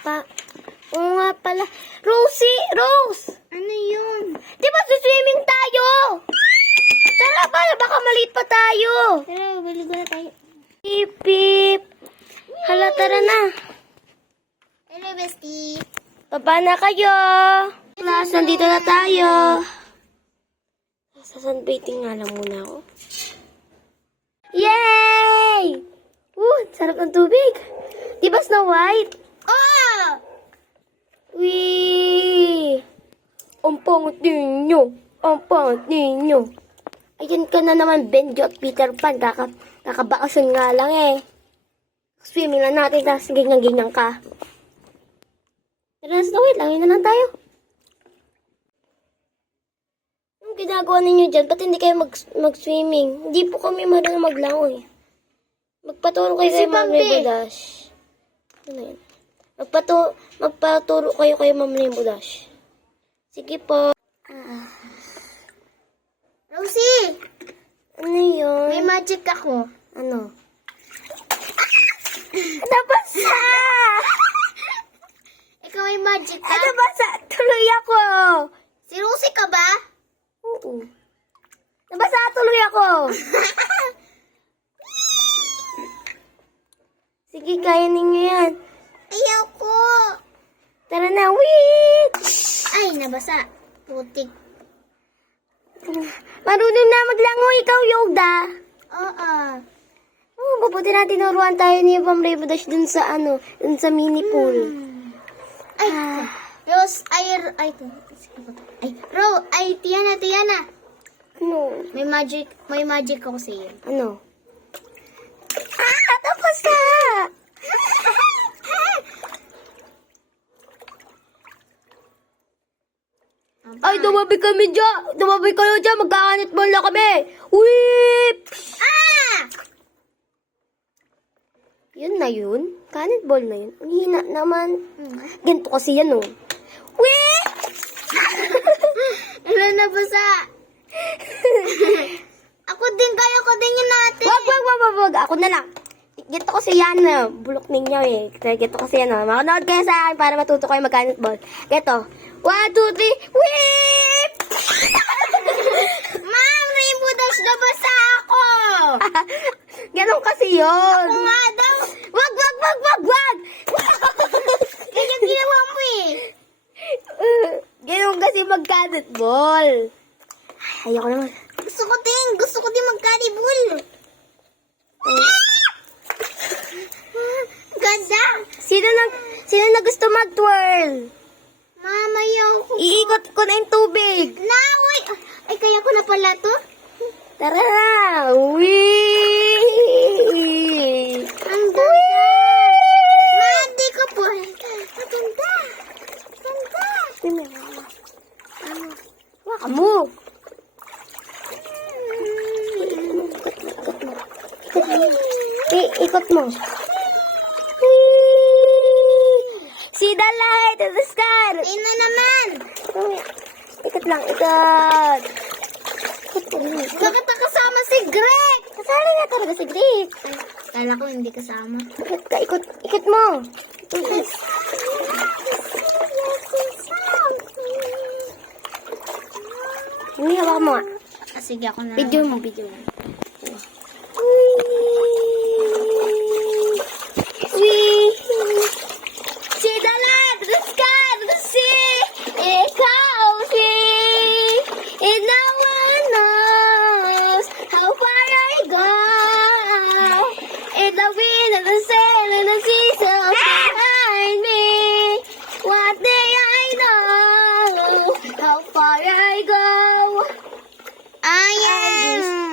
pa. Oo nga pala. Rosie! Rose! Ano yun? Di ba swimming tayo? Tara ba? Baka maliit pa tayo. Tara, baligo na tayo. Pip, pip. Hala, tara na. Hello, bestie. Baba na kayo. Class, nandito na tayo. Sa sunbathing nga lang muna ako. Yay! Sarap ng tubig. Di ba Snow White? Oh! Wee! Ang pangat ninyo. Ang pangat ninyo. Ayan ka na naman, Benjo at Peter Pan. Kakabakasyon nga lang eh. Swimming na natin, tapos ganyan-ganyan ka. Tara, Snow White, langin na lang tayo. Anong ginagawa ninyo dyan? Ba't hindi kayo mag-swimming? Hindi po kami marunong maglangoy. Magpaturo kayo kay Ma'am Rainbow Dash. Ano yan? Magpaturo kayo kay Ma'am Rainbow Dash. Sige po. Rosie! Ano yun? May magic ako. Ano? Nabasa! Ikaw may magic ka? Nabasa! Tuloy ako! Si Rosie ka ba? Oo. Nabasa! Tuloy ako! Sige, kaya ninyo yan. Ayoko! Tara na, wait! Ay, nabasa. Putik. Marunong na maglangoy ikaw, Yoda. Oo. Oh, mabuti na tinuruan tayo ni Ma'am Rainbow Dash dun sa dun sa mini pool. Ay, Rose, Tiana. Ano? May magic ako sa iyo. Ano? Tapos na! Ay, dumabi kami dyan! Dumabi kayo dyan! Magkakanitball na kami! Whip! Ah! Yun na yun? Kanitball na yun? Ang hina naman. Ganito kasi yan, oh. Whip! Wala na basa. Kaya ko din yun natin. Wag! Ako na lang. Ganito kasi yan, bulok ninyo eh. Ganito kasi yan, makanood kayo sa akin para matuto kayo mag-kanitball. Ganito. 1, 2, 3, whip! Ma'am, Rainbow Dash, nabasa ako. Ganon kasi yun. Ako nga daw. Wag! Ganyan ginawa mo eh. Ganon kasi mag-kanitball. Ayoko naman. Gusto ko din mag-caribul. Ganda. Sino na gusto mag-twirl? Mama, ayoko. Iikot ko na yung tubig. Naoy. Ay, kaya ko na pala to. Tara na! Whee! Ang ganda. Ma, hindi ko po. Ang ganda. Waka mo! Ikot mo. Whee! See the light in the sky! Ayun na naman. Ikot lang, ikot. Bakit nakasama si Greg? Kasali na talaga si Greg. Kala ko hindi kasama. Ikot ka, ikot mo. Hindi, hawak mo nga. Sige, ako na. Video mo. See the light, the sky, the sea. Ikaw, see. And no one knows how far I go. In the wind and the sail and the sea so behind me. One day I know how far I go.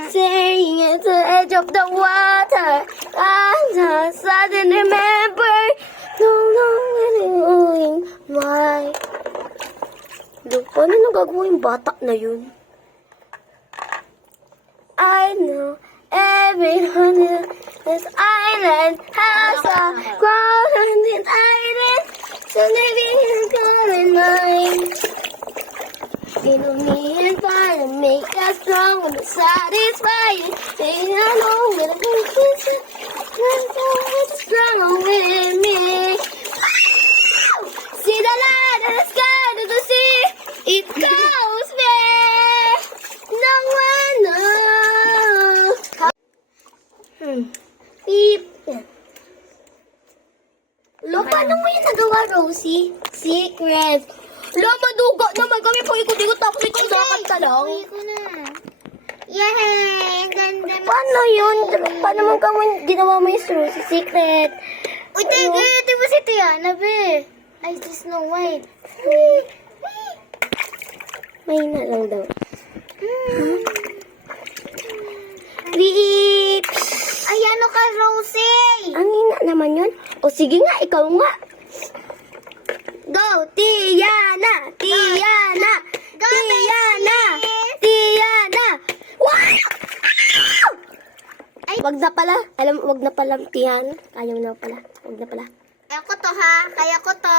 Saying at the edge of the water, I just suddenly remember no longer knowing why. Look, paano nagagawa yung batak na yun? I know everyone in this island has a golden island, so maybe it's calling mine. It'll me and fire, make us strong and satisfying. Saying I know we'll be kissing, when it's strong with me. Rosie Secret. Wala, maduga naman kami po ikot-ikot tapos ikaw nakakanta lang. Uwi ko na. Yay! Ang ganda mo. Paano yun? Paano mo kamo ginawa mo yung Rosie Secret? Uy, tayo, di ba si Tiana, be? Ay, si Snow White. May na lang daw. Beep! Ay, ano ka, Rosie? Ang hina naman yun. O sige nga, ikaw nga. Go, Tiana! Tiana! Go, Tiana! Bessie! Tiana! Wow! Ay, wag na pala. Alam, wag na pala, Tiana. Kaya mo na pala. Wag na pala. Kaya ko to, ha? Kaya ko to.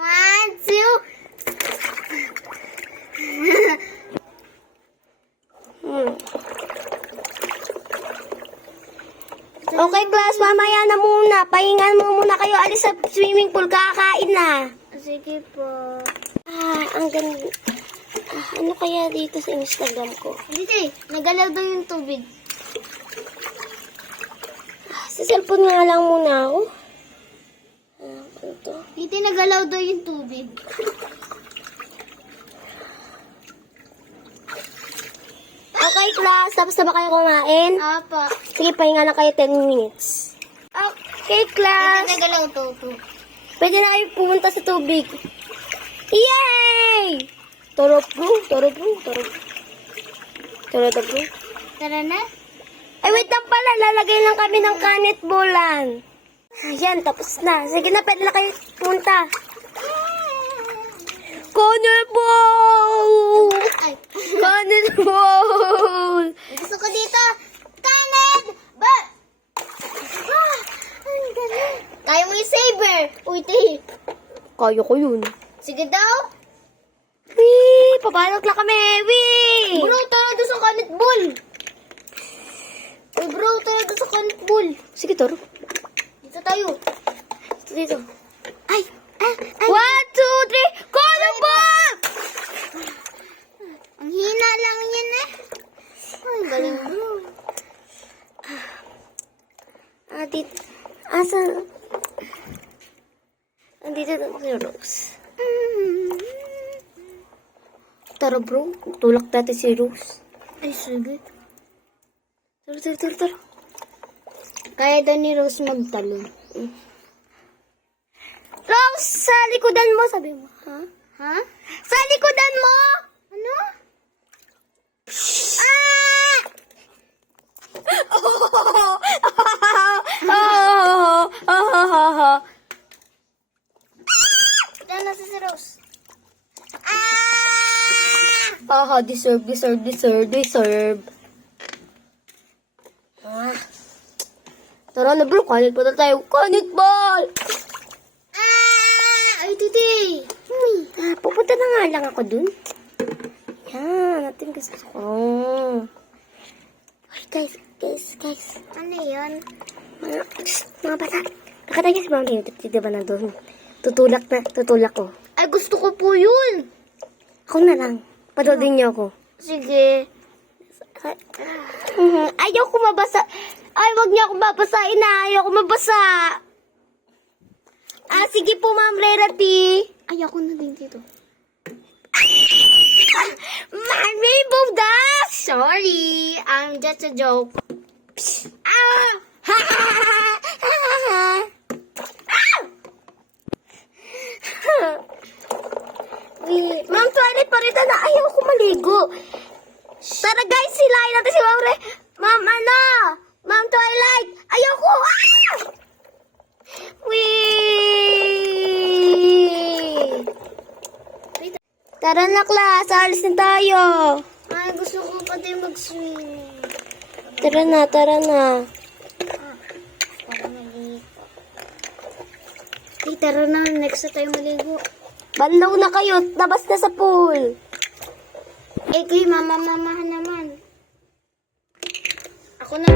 1, 2. Okay, class. Mamaya na muna. Pahingan mo muna kayo. Alis sa swimming pool. Kakain na. Sige po. Ang ganda. Ano kaya dito sa Instagram ko? Dito eh, nagalaw daw yung tubig. Sa cellphone nga lang muna ako. Ano to? Dito nagalaw daw yung tubig. Okay, class. Tapos na ba kayo kumain? Apa. Sige, pahinga na kayo 10 minutes. Okay, class. Dito nagalaw to. Pwede na kayo pumunta sa tubig. Yay! Torop bro, torop bro, torop. Torop bro. Tara na. Ay, wait lang pala. Lalagay lang kami ng kanit bolan. Ayan, tapos na. Sige na, pwede na kayo pumunta. Kanit ball! Ay. Kanit ball! Gusto ko dito. Kaned! Ba? Ang galing. Kaya mo yung saber. Uy, ti. Kaya ko yun. Sige daw. Wee! Papalok lang kami! Wee! Bro, tara doon sa kanit ball. Uy, bro, tara doon sa kanit ball. Sige, Toro. Dito tayo. Dito. Ay! 1, 2, 3! Kanit ball! Ang hina lang yan eh. Ay, galing bro. Dito. Asa? Andito na si Rose. Tara bro, tulak natin si Rose. Ay, sige. Tara. Kaya daw ni Rose magtalon. Rose, sa likodan mo, sabi mo. Ha? Ha? Sa likodan mo! Ano? Diyan na si Rose. Deserve. Tara na bro, kanit pa na tayo. Kanit ball! Ay, titi. Pupunta na nga lang ako dun. Yan, natin gusto ko. Ay, guys. Ano yun? Mga bata. Nakatayo si Ma'am Lim. Di ba na doon? Tutulak ko. Ay, gusto ko po yun. Ako na lang. Panoodin niyo ako. Sige. Ayaw ko mabasa. Ay, wag niyo ako babasain na. Ayaw ko mabasa. Sige po, Ma'am Rerati. Ay, ako na din dito. My rainbow dash! Sorry, I'm just a joke. Ma'am Twilight pa rin na ayaw ko maligo. Tara guys, silahin natin si Ma'am Ma'am Twilight! Ayaw ko! Wee! Tara na, class. Alis na tayo. Ay, gusto ko pati mag-swimming. Tara na. Para maligo. Ay, tara na. Next na tayo maligo. Banlaw na kayo. Labas na sa pool. Eh, kay mama naman. Ako na.